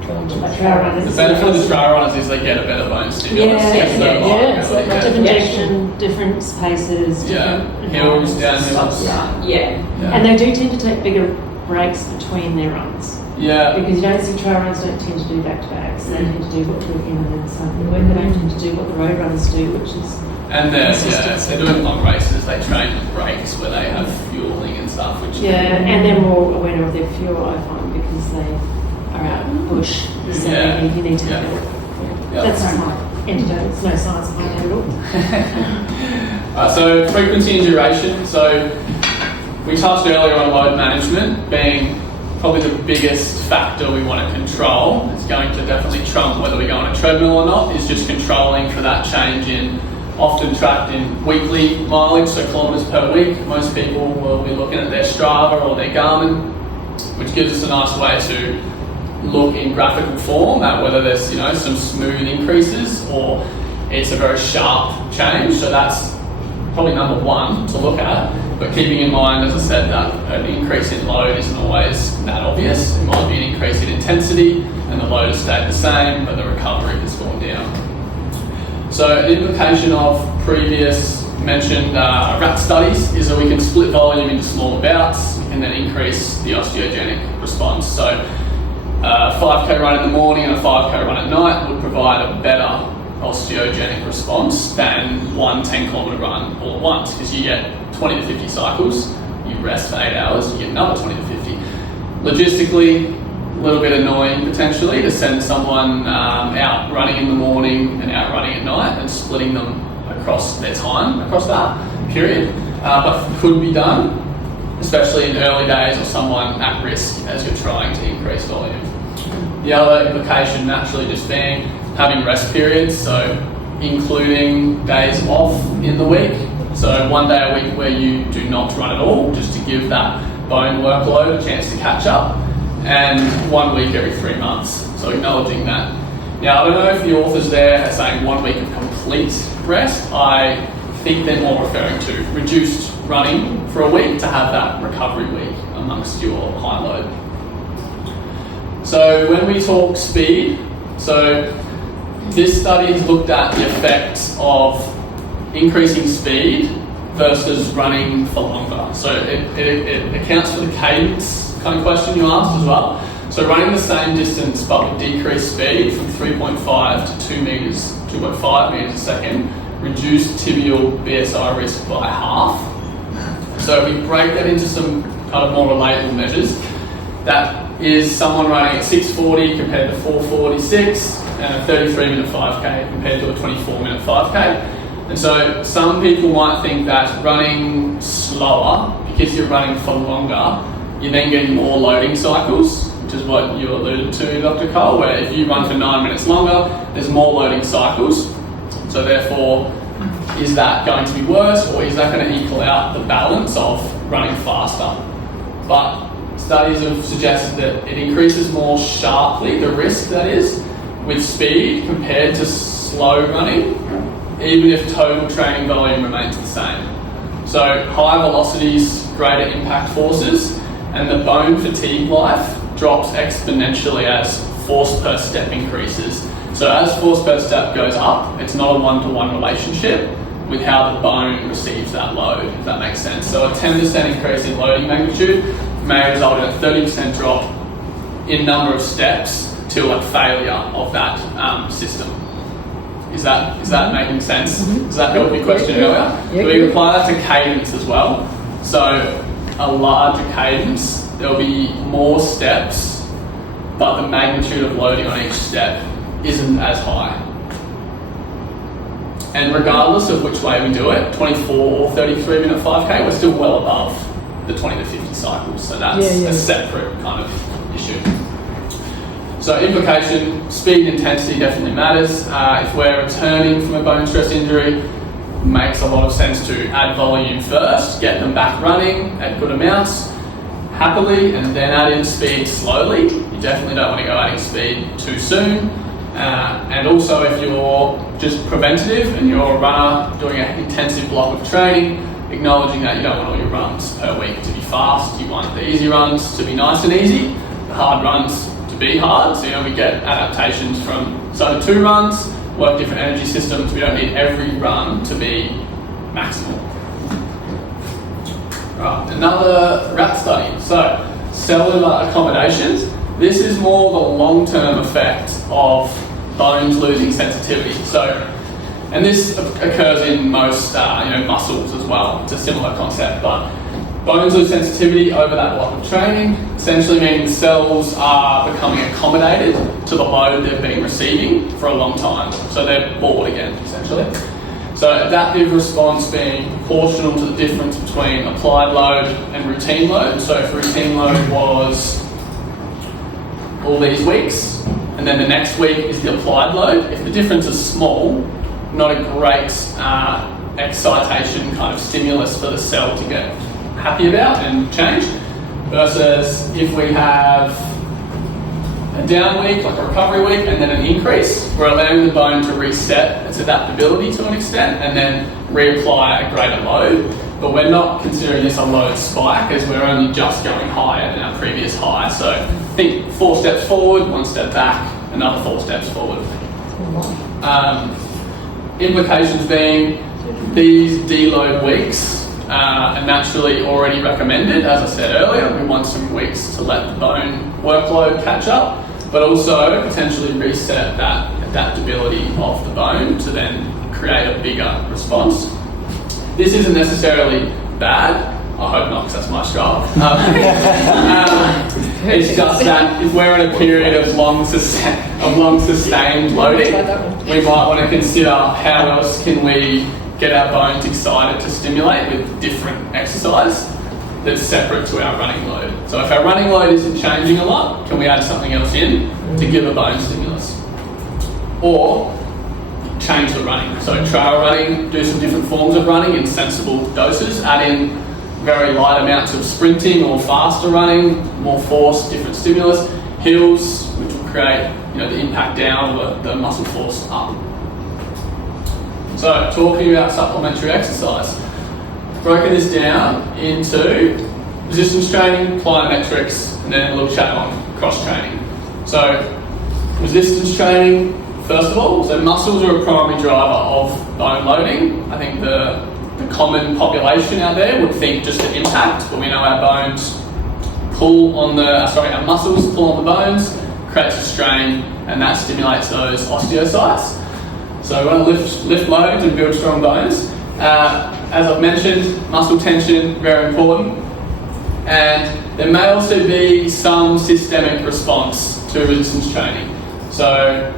trail runners. The benefit of the trail runners is they get a better bone stimulus. Different injection, different paces, hills, downhills. Yeah. And they do tend to take bigger breaks between their runs. Yeah. Because you don't see trail runners don't tend to do back-to-backs. They tend to do what the and then something. They don't tend to do what the road runners do, which is And they're doing long races. They train with breaks where they have fueling and stuff. Which and they're more aware of their fuel, I find, because they are out in the bush. So you need to have it. That's my antidote. It's no science behind it at all. So frequency and duration. So we touched earlier on load management being probably the biggest factor we want to control. It's going to definitely trump whether we go on a treadmill or not, is just controlling for that change in, often tracked in weekly mileage, so kilometres per week. Most people will be looking at their Strava or their Garmin, which gives us a nice way to look in graphical form at whether there's some smooth increases or it's a very sharp change. So that's probably number one to look at. But keeping in mind, as I said, that an increase in load isn't always that obvious. It might be an increase in intensity and the load has stayed the same, but the recovery has gone down. So an implication of previous mentioned rat studies is that we can split volume into smaller bouts and then increase the osteogenic response. So a 5k run in the morning and a 5k run at night would provide a better osteogenic response than one 10-kilometre run all at once, because you get 20 to 50 cycles, you rest for 8 hours, you get another 20 to 50. Logistically, a little bit annoying potentially to send someone out running in the morning and out running at night and splitting them across their time, across that period, but could be done, especially in early days or someone at risk as you're trying to increase volume. The other implication naturally just being having rest periods, so including days off in the week. So one day a week where you do not run at all, just to give that bone workload a chance to catch up, and 1 week every 3 months, so acknowledging that. Now, I don't know if the authors there are saying 1 week of complete rest. I think they're more referring to reduced running for a week to have that recovery week amongst your high load. So when we talk speed, so this study has looked at the effects of increasing speed versus running for longer. So it accounts for the cadence kind of question you asked as well. So running the same distance but with decreased speed from 3.5 to 2.5 meters a second reduced tibial BSI risk by half. So we break that into some kind of more relatable measures. That is someone running at 6:40 compared to 4:46 and a 33-minute 5K compared to a 24-minute 5K. And so some people might think that running slower, because you're running for longer, you're then getting more loading cycles, which is what you alluded to, Dr. Cole, where if you run for 9 minutes longer, there's more loading cycles. So therefore, is that going to be worse, or is that going to equal out the balance of running faster? But studies have suggested that it increases more sharply, the risk that is, with speed compared to slow running, even if total training volume remains the same. So high velocities, greater impact forces, and the bone fatigue life drops exponentially as force per step increases. So as force per step goes up, it's not a one-to-one relationship with how the bone receives that load, if that makes sense. So a 10% increase in loading magnitude may result in a 30% drop in number of steps to like failure of that system. Is that making sense? Mm-hmm. Does that help your question earlier? So we apply that to cadence as well. So a larger cadence, there'll be more steps, but the magnitude of loading on each step isn't as high. And regardless of which way we do it, 24 or 33-minute 5K, we're still well above the 20 to 50 cycles. So that's a separate kind of issue. So implication, speed and intensity definitely matters. If we're returning from a bone stress injury, it makes a lot of sense to add volume first, get them back running at good amounts, happily, and then add in speed slowly. You definitely don't want to go adding speed too soon. And also if you're just preventative and you're a runner doing an intensive block of training, acknowledging that you don't want all your runs per week to be fast. You want the easy runs to be nice and easy, the hard runs to be hard. So we get adaptations from zone 2 runs, work different energy systems. We don't need every run to be maximal. Right, another rat study. So cellular accommodations. This is more the long-term effect of bones losing sensitivity. So, and this occurs in most muscles as well. It's a similar concept, but bones lose sensitivity over that block of training. Essentially means cells are becoming accommodated to the load they've been receiving for a long time. So they're bored again, essentially. So adaptive response being proportional to the difference between applied load and routine load. So if routine load was all these weeks, and then the next week is the applied load, if the difference is small, not a great excitation kind of stimulus for the cell to get happy about and change, versus if we have a down week, like a recovery week, and then an increase, we're allowing the bone to reset its adaptability to an extent and then reapply a greater load. But we're not considering this a load spike, as we're only just going higher than our previous high. So think 4 steps forward, 1 step back, another 4 steps forward. Implications being these deload weeks are naturally already recommended. As I said earlier, we want some weeks to let the bone workload catch up, but also potentially reset that adaptability of the bone to then create a bigger response. This isn't necessarily bad. I hope not, because that's my job. It's just that if we're in a period of long sustained loading, we might want to consider how else can we get our bones excited to stimulate with different exercise that's separate to our running load. So if our running load isn't changing a lot, can we add something else in to give a bone stimulus? Or change the running. So trail running, do some different forms of running in sensible doses, add in very light amounts of sprinting or faster running, more force, different stimulus, hills, which will create the impact down or the muscle force up. So talking about supplementary exercise, broken this down into resistance training, plyometrics, and then a little chat on cross training. So resistance training, first of all, so muscles are a primary driver of bone loading. I think the common population out there would think just the impact, but we know our bones pull on our muscles pull on the bones, creates a strain, and that stimulates those osteocytes. So we want to lift loads and build strong bones. As I've mentioned, muscle tension, very important. And there may also be some systemic response to resistance training. So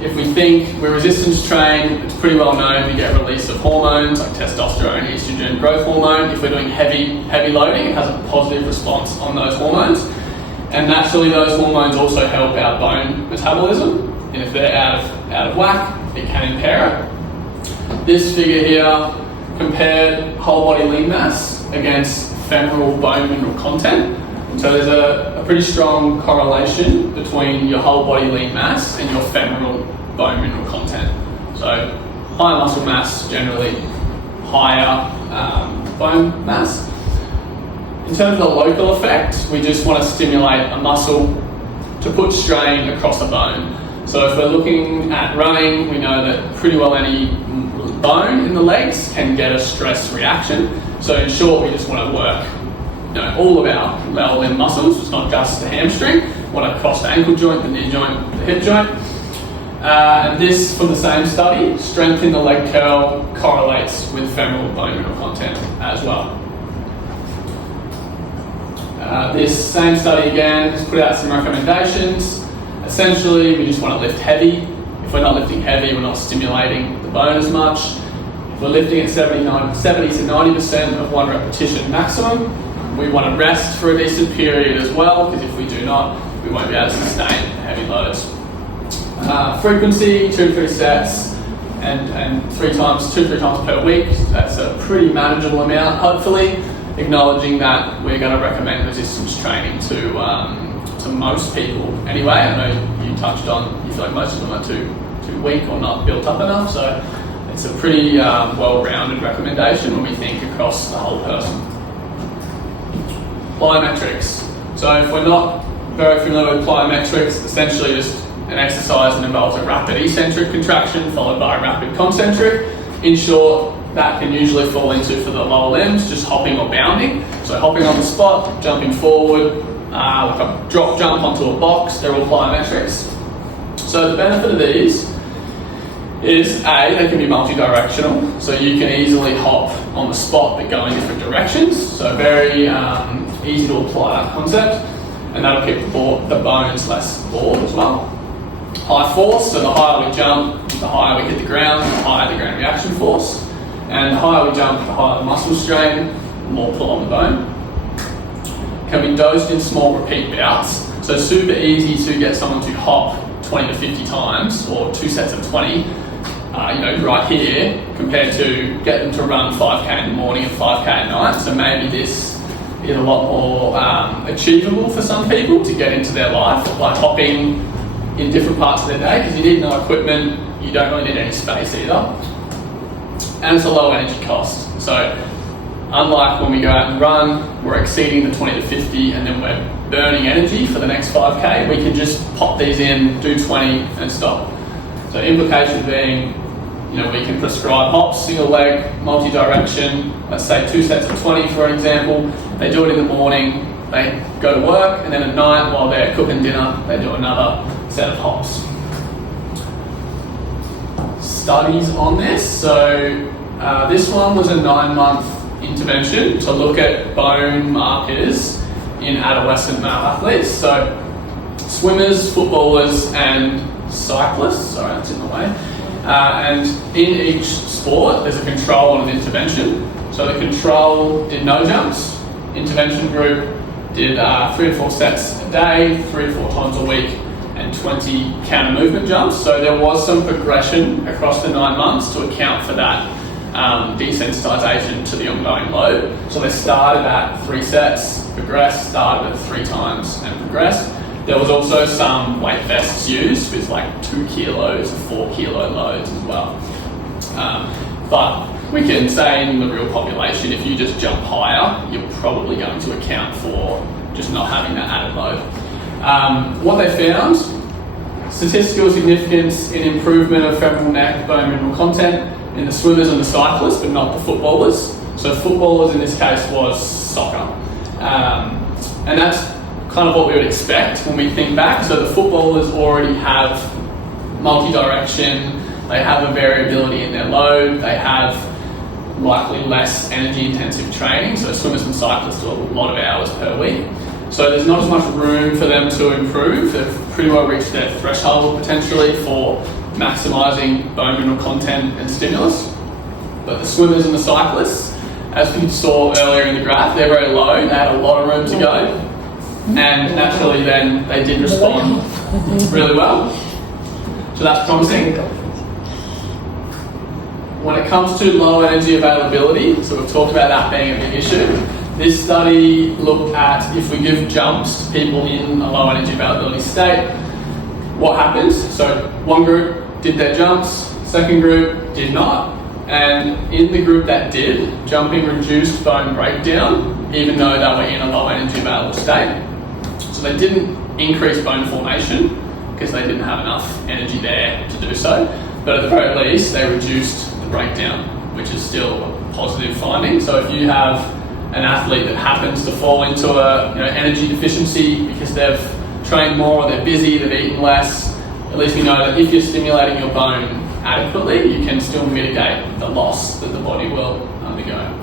if we think we resistance train, it's pretty well known we get release of hormones like testosterone, estrogen, growth hormone. If we're doing heavy loading, it has a positive response on those hormones. And naturally those hormones also help our bone metabolism. And if they're out of whack, it can impair it. This figure here compared whole body lean mass against femoral bone mineral content. So there's a pretty strong correlation between your whole body lean mass and your femoral bone mineral content. So higher muscle mass, generally higher bone mass. In terms of the local effect, we just want to stimulate a muscle to put strain across a bone. So if we're looking at running, we know that pretty well any bone in the legs can get a stress reaction. So in short, we just want to work all of our lower limb muscles. It's not just the hamstring. We want to cross the ankle joint, the knee joint, the hip joint. And this, from the same study, strength in the leg curl correlates with femoral bone mineral content as well. This same study again has put out some recommendations. Essentially, we just want to lift heavy. If we're not lifting heavy, we're not stimulating the bone as much. If we're lifting at 70 to 90% of one repetition maximum, we want to rest for a decent period as well, because if we do not, we won't be able to sustain heavy loads. Frequency, 2 to 3 sets, and 2 to 3 times per week. That's a pretty manageable amount, hopefully, acknowledging that we're going to recommend resistance training to most people anyway. I know you touched on, you feel like most of them are too weak or not built up enough, so it's a pretty well-rounded recommendation when we think across the whole person. Plyometrics. So if we're not very familiar with plyometrics, essentially just an exercise that involves a rapid eccentric contraction followed by a rapid concentric. In short, that can usually fall into, for the lower limbs, just hopping or bounding. So hopping on the spot, jumping forward, like a drop jump onto a box, they're all plyometrics. So the benefit of these is A, they can be multidirectional, so you can easily hop on the spot but go in different directions, so very easy to apply that concept, and that'll keep the bones less bored as well. High force, so the higher we jump, the higher we hit the ground, the higher the ground reaction force, and the higher we jump, the higher the muscle strain, the more pull on the bone. Can be dosed in small repeat bouts, so super easy to get someone to hop 20 to 50 times, or 2 sets of 20, right here, compared to get them to run 5k in the morning and 5k at night. So maybe this is a lot more achievable for some people to get into their life, like hopping in different parts of their day, because you need no equipment, you don't really need any space either, and it's a low energy cost. So unlike when we go out and run, we're exceeding the 20 to 50 and then we're burning energy for the next 5k, we can just pop these in, do 20 and stop. So implication being, we can prescribe hops, single leg, multi-direction, let's say 2 sets of 20 for an example. They do it in the morning, they go to work, and then at night while they're cooking dinner, they do another set of hops. Studies on this, so this one was a 9-month intervention to look at bone markers in adolescent male athletes, so swimmers, footballers and cyclists, sorry that's in the way, and in each sport there's a control and an intervention. So the control did no jumps, intervention group did 3 or 4 sets a day, 3 or 4 times a week, and 20 counter movement jumps. So there was some progression across the 9 months to account for that desensitization to the ongoing load. So they started at 3 sets, progressed, started at 3 times and progressed. There was also some weight vests used with like 2 kilos or 4 kilo loads as well. But we can say in the real population, if you just jump higher, you're probably going to account for just not having that added load. What they found, statistical significance in improvement of femoral neck bone mineral content in the swimmers and the cyclists, but not the footballers. So footballers in this case was soccer. And that's kind of what we would expect when we think back. So the footballers already have multi-direction, they have a variability in their load, they have likely less energy intensive training. So swimmers and cyclists do a lot of hours per week. So there's not as much room for them to improve. They've pretty well reached their threshold potentially for maximising bone mineral content and stimulus. But the swimmers and the cyclists, as we saw earlier in the graph, they're very low, they had a lot of room to go, and naturally then they did respond really well. So that's promising. When it comes to low energy availability, so we've talked about that being a big issue, this study looked at if we give jumps to people in a low energy availability state, what happens? So one group did their jumps, second group did not, and in the group that did, jumping reduced bone breakdown even though they were in a low energy available state. So they didn't increase bone formation because they didn't have enough energy there to do so, but at the very least they reduced the breakdown, which is still a positive finding. So if you have an athlete that happens to fall into a energy deficiency because they've trained more or they're busy, they've eaten less, at least we know that if you're stimulating your bone adequately, you can still mitigate the loss that the body will undergo.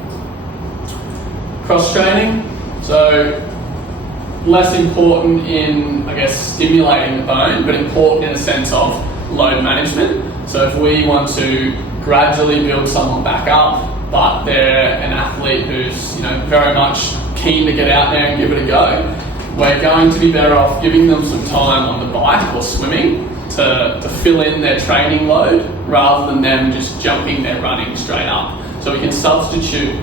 Cross-training, so less important in, stimulating the bone, but important in the sense of load management. So if we want to gradually build someone back up, but they're an athlete who's very much keen to get out there and give it a go, we're going to be better off giving them some time on the bike or swimming to fill in their training load rather than them just jumping their running straight up. So we can substitute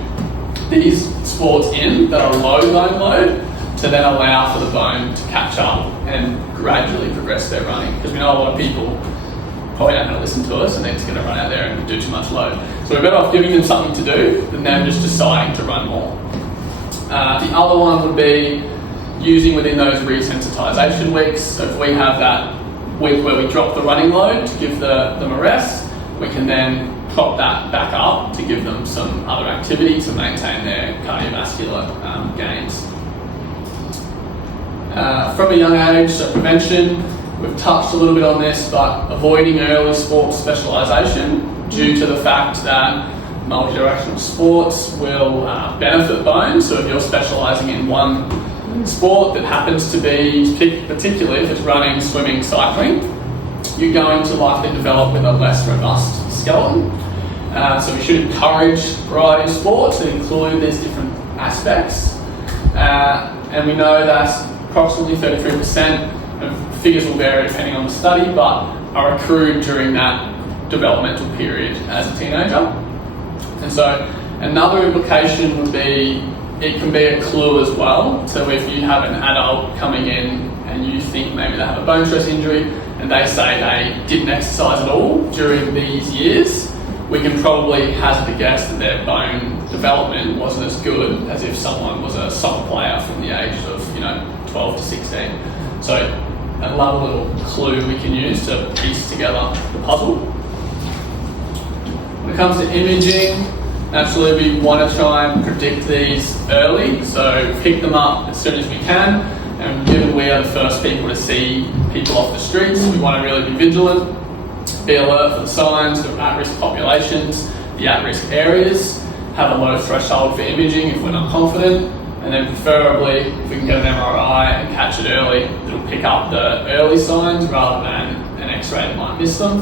these sports in that are low bone load to then allow for the bone to catch up and gradually progress their running, because we know a lot of people probably aren't going to listen to us and they're just going to run out there and do too much load. So we're better off giving them something to do than them just deciding to run more. The other one would be using within those resensitization weeks. So if we have that week where we drop the running load to give them a rest, we can then prop that back up to give them some other activity to maintain their cardiovascular gains. from a young age, so prevention, we've touched a little bit on this, but avoiding early sports specialisation due to the fact that multidirectional sports will benefit bones. So if you're specialising in one sport that happens to be, particularly if it's running, swimming, cycling, you're going to likely develop with a less robust skeleton. So we should encourage variety of sports that include these different aspects. And we know that approximately 33%, of figures will vary depending on the study, but are accrued during that developmental period as a teenager. And so another implication would be it can be a clue as well. So if you have an adult coming in and you think maybe they have a bone stress injury and they say they didn't exercise at all during these years, we can probably hazard a guess that their bone development wasn't as good as if someone was a soccer player from the age of 12 to 16. So another little clue we can use to piece together the puzzle. When it comes to imaging, naturally we want to try and predict these early, so pick them up as soon as we can, and given we are the first people to see people off the streets, we want to really be vigilant, be alert for the signs of at-risk populations, the at-risk areas, have a low threshold for imaging if we're not confident, and then preferably if we can get an MRI and catch it early, it'll pick up the early signs rather than an X-ray that might miss them.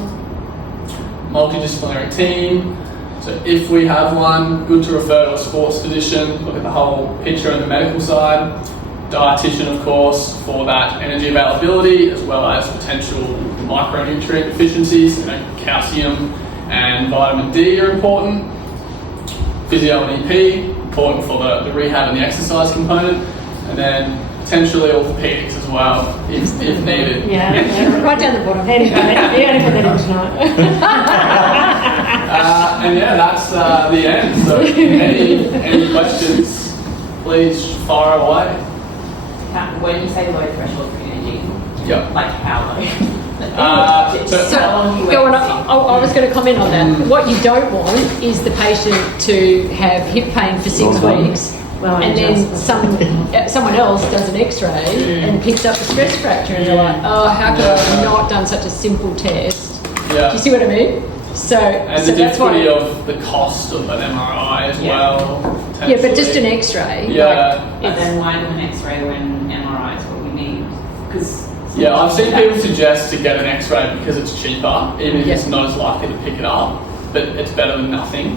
Multidisciplinary team. So if we have one, good to refer to a sports physician, look at the whole picture on the medical side. Dietitian, of course, for that energy availability, as well as potential micronutrient deficiencies. Calcium and vitamin D are important. Physio and EP, important for the rehab and the exercise component. And then potentially orthopedics as well, if needed. Yeah, right down the bottom. Anyway, you only put that in tonight. And yeah, that's the end. So any questions, please fire away. When you say low threshold for energy, like how low? So, go on, I was going to comment on that. What you don't want is the patient to have hip pain for 6 weeks, and then someone else does an X-ray and picks up a stress fracture, and they're like, oh, how could I have not done such a simple test? Yeah. Do you see what I mean? So, and the difficulty of the cost of an MRI as well. Yeah, but just an X-ray. Yeah. And then why do an X-ray when MRI is what we need? Because I've seen people suggest to get an X-ray because it's cheaper, even if it's not as likely to pick it up, but it's better than nothing.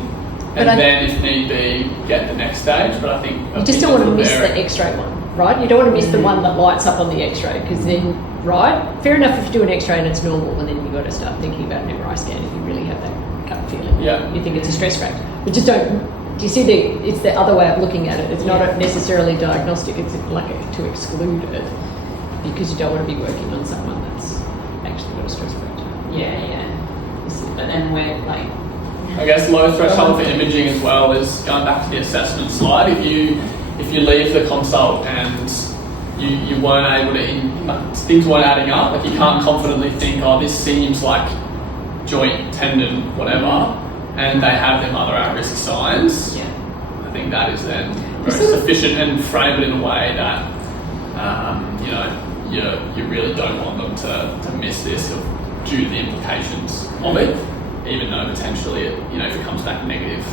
And then, if need be, get the next stage. But I think you just don't want to miss the X-ray one, right? You don't want to miss the one that lights up on the X-ray, because then, right? Fair enough if you do an X-ray and it's normal, and then you've got to start thinking about an MRI scan if you really have that gut feeling. Yeah. You think it's a stress fracture, but just don't. Do you see it's the other way of looking at it? It's not necessarily diagnostic. It's like to exclude it, because you don't want to be working on someone that's actually got a stress fracture. Yeah. But then we're like, I guess low threshold for imaging as well is going back to the assessment slide. If you leave the consult and you weren't able to, things weren't adding up, like you can't confidently think, oh, this seems like joint, tendon, whatever, and they have them other at-risk signs, I think that is then very sufficient, and frame it in a way that you really don't want them to miss this due to the implications of it, even though potentially if it comes back negative,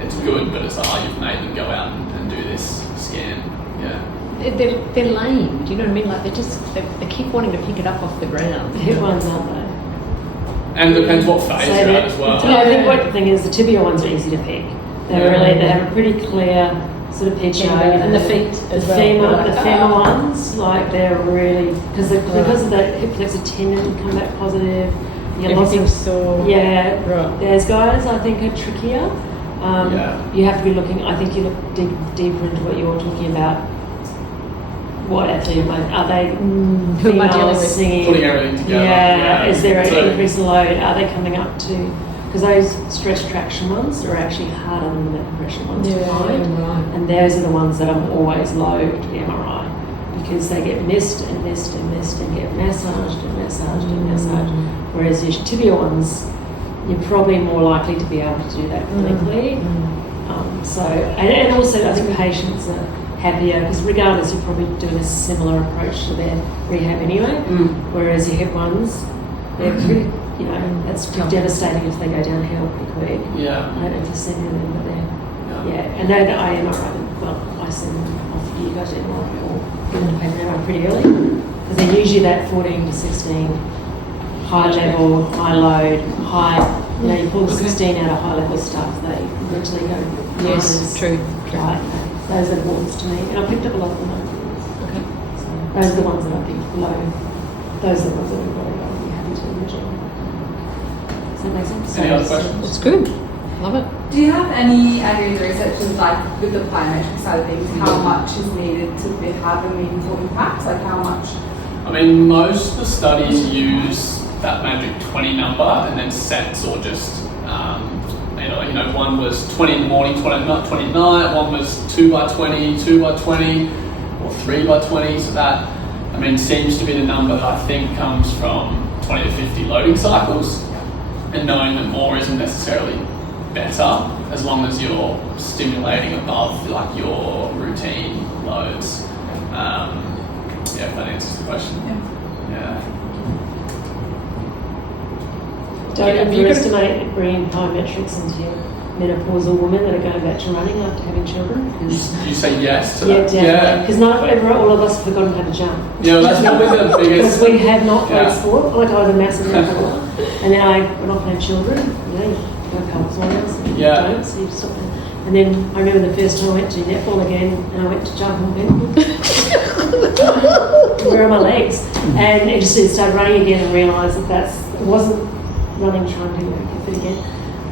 it's good, but it's like, you've made them go out and do this scan. They're lame. Do you know what I mean? Like they keep wanting to pick it up off the ground. The hip ones aren't they? And it depends what phase you're at as well. I think what the thing is, the tibia ones are easy to pick. They have a pretty clear sort of picture. And the feet as well. The femur ones, like they're really because of the hip flexor tendon come back positive. Everything's sore. Yeah, those guys I think are trickier. You have to be looking. I think you look deeper into what you're talking about. What actually are they? Who am I dealing with? Singing? Putting everything together. Yeah. Is there an increased load? Are they coming up to? Because those stress traction ones are actually harder than the compression ones to find, and those are the ones that I'm always low to the MRI because they get missed and missed and missed and get massaged and massaged and massaged. Whereas your tibia ones, you're probably more likely to be able to do that clinically. And also I think patients are happier, because regardless, you're probably doing a similar approach to their rehab anyway. Whereas your hip ones, they're pretty, you know, that's devastating if they go downhill pretty quick. Yeah. I don't know if you've seen them, but they're, and then I send them off for you guys to MRI or give them to paper MRI pretty early, because they're usually that 14 to 16 high level, high load, high, you know, you pull 16 out of high level stuff, they eventually go. Yes, true. Right, those are the ones to me, and I picked up a lot of them. Okay. So those are the ones that I think below. Those are the ones that we've got to be happy to measure. Does that make sense? Any other questions? It's good. Love it. Do you have any research like with the plyometric side of things, how much is needed to have a meaningful impact? Like how much? I mean, most of the studies use that magic 20 number and then sets or just, you know, one was 20 in the morning, 20 at night, one was 2 by 20, 2 by 20, or 3 by 20. So that, I mean, seems to be the number that I think comes from 20 to 50 loading cycles, and knowing that more isn't necessarily better as long as you're stimulating above like your routine loads. If that answers the question. Yeah. Don't underestimate bringing plyometrics into your menopausal women that are going back to running after having children. You say yes to Yeah, that? definitely. Because not all of us have forgotten how to jump. Yeah, that's probably the biggest. Because we have not played sport. Like I was a massive netballer, and then we're not having children. You know, you go pelvis oils, and you don't, so you stop it. And then I remember the first time I went to netball again, and I went to jump and went, where are my legs? And it just started running again and realised that it wasn't running trying to get fit again.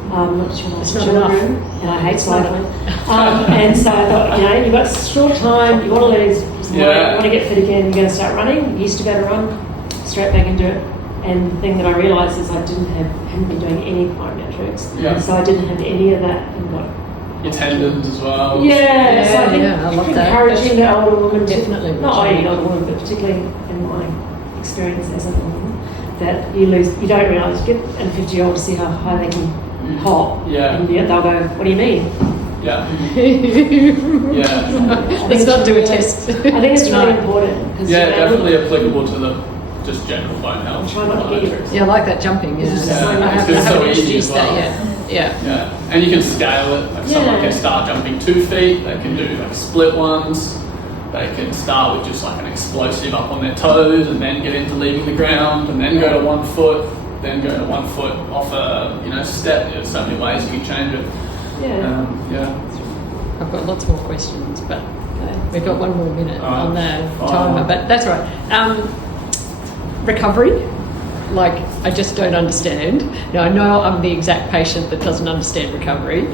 Not sure it's children, and I hate cycling. And so I thought, you know, you've got short time, you want to lose weight, you want to get fit again, you're going to start running. You used to go to run, straight back into it. And the thing that I realised is I hadn't been doing any plyometrics, so I didn't have any of that. And your tendons as well. So I think I love that. encouraging the older woman Definitely. not only older woman, but particularly in my experience as an older woman, that you don't realise, you get a 50-year-old to see how high they can hop, and they'll go, what do you mean? Yeah. Let's not do a test. I think it's really important. Definitely applicable to the just general bone health. Try not to get Yeah, I like that jumping. I it's haven't so easy introduced as well. that yet. Yeah, and you can scale it. Like someone can start jumping 2 feet. They can do like split ones. They can start with just like an explosive up on their toes, and then get into leaving the ground, and then go to 1 foot, then go to 1 foot off a step. There's so many ways you can change it. I've got lots more questions, but we've got 1 more minute on the timer. But that's all right. Recovery. Like, I just don't understand. Now, I know I'm the exact patient that doesn't understand recovery,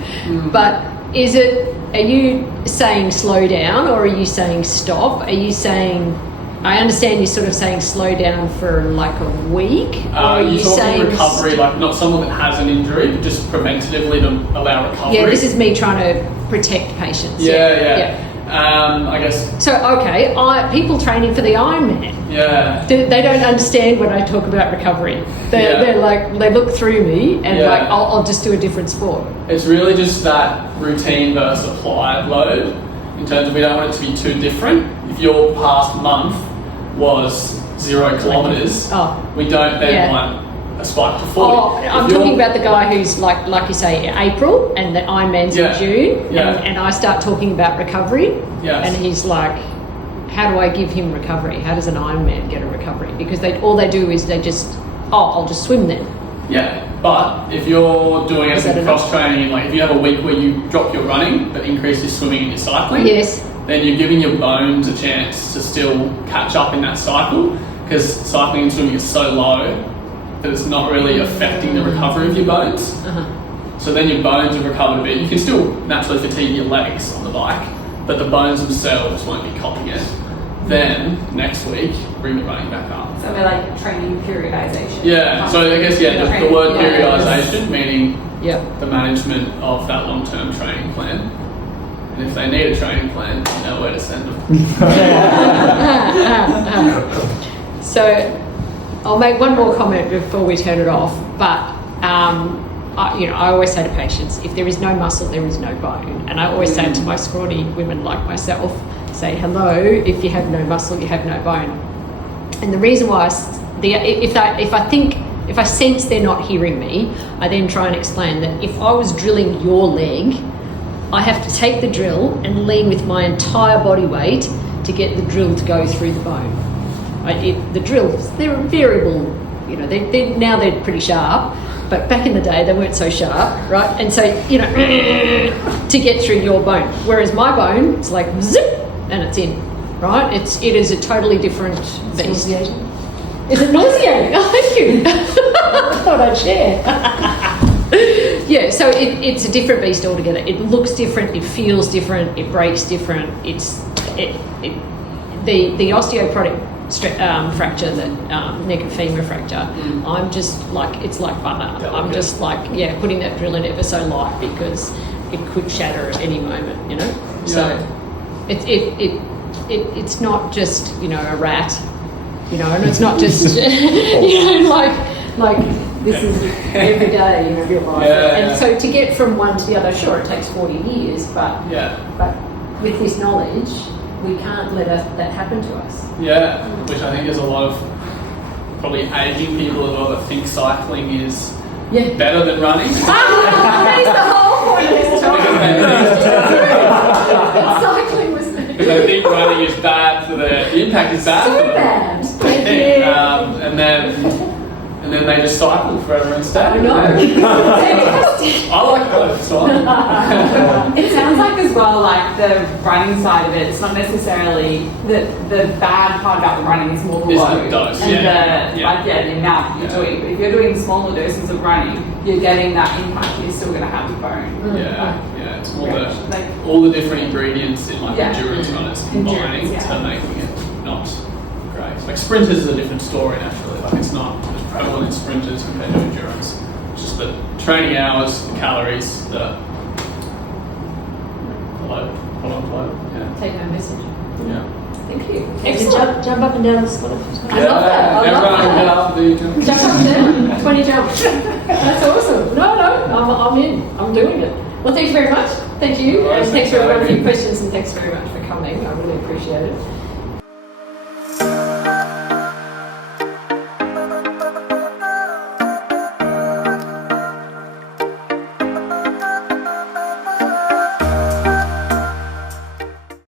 but are you saying slow down, or are you saying stop? Are you saying, I understand you're sort of saying slow down for like a week? Or are you talking saying recovery, like not someone that has an injury, but just preventatively to allow recovery? Yeah, this is me trying to protect patients. Yeah. I guess. So, okay, people training for the Ironman. Yeah. They don't understand when I talk about recovery. They're like, they look through me and like, I'll just do a different sport. It's really just that routine versus applied load. In terms of, we don't want it to be too different. If your past month was 0 kilometres, we don't then want a spike to 40. I'm talking about the guy who's like you say, April, and the Ironman's in June, and I start talking about recovery, and he's like, how do I give him recovery? How does an Ironman get a recovery? Because all they do is I'll just swim then. Yeah, but if you're doing it as cross training, like if you have a week where you drop your running but increase your swimming and your cycling, then you're giving your bones a chance to still catch up in that cycle, because cycling and swimming is so low that it's not really affecting the recovery of your bones. So then your bones have recovered a bit. You can still naturally fatigue your legs on the bike, but the bones themselves won't be copying it. Then next week, bring the running back up. So we're like training periodization. Yeah, so I guess the word periodization, meaning the management of that long-term training plan. And if they need a training plan, you know where to send them. So I'll make one more comment before we turn it off, but I always say to patients, if there is no muscle, there is no bone. And I always say to my scrawny women like myself, say, hello, if you have no muscle, you have no bone. And the reason why, if I sense they're not hearing me, I then try and explain that if I was drilling your leg, I have to take the drill and lean with my entire body weight to get the drill to go through the bone. The drills, they're variable, you know, now they're pretty sharp, but back in the day they weren't so sharp, right? And so, you know, to get through your bone. Whereas my bone, it's like zip, and it's in, right? It is a totally different beast. Is it nauseating? Oh, thank you. I thought I'd share. Yeah, so it's a different beast altogether. It looks different, it feels different, it breaks different. The osteoporotic fracture, that neck and femur fracture, I'm just like, it's like butter. I'm just like, putting that drill in ever so light because it could shatter at any moment, you know. Yeah. So it's not just, you know, a rat. You know, and it's not just, you know, like this is every day, you know, real life. And so to get from one to the other, sure, it takes 40 years, but with this knowledge, we can't let that happen to us. Yeah, which I think there's a lot of probably aging people as well that think cycling is better than running. That is the whole point of this talk. Cycling was because I think running is bad for the impact is bad. So for them. bad. And then they just cycle forever instead. I know. I like both. So It sounds like as well, like the running side of it, it's not necessarily the bad part about the running is more the Is load the dose, and the amount you're doing. But if you're doing smaller doses of running, you're getting that impact. You're still going to have your bone. it's more all the different ingredients in like endurance runners combining Endurance, to making it not great. Like sprinters is a different story naturally. Like it's not as prevalent in sprinters compared to endurance. It's just the training hours, the calories, the load. Take home message. Yeah. Thank you. Excellent. Jump up and down the spot. I love that. I love Everyone that. get up, do you jump? Jump up and down. 20 jumps. That's awesome. No, I'm in. I'm doing it. Well, thank you very much. Thank you. And thanks for everyone for your questions, and thanks very much for coming. I really appreciate it.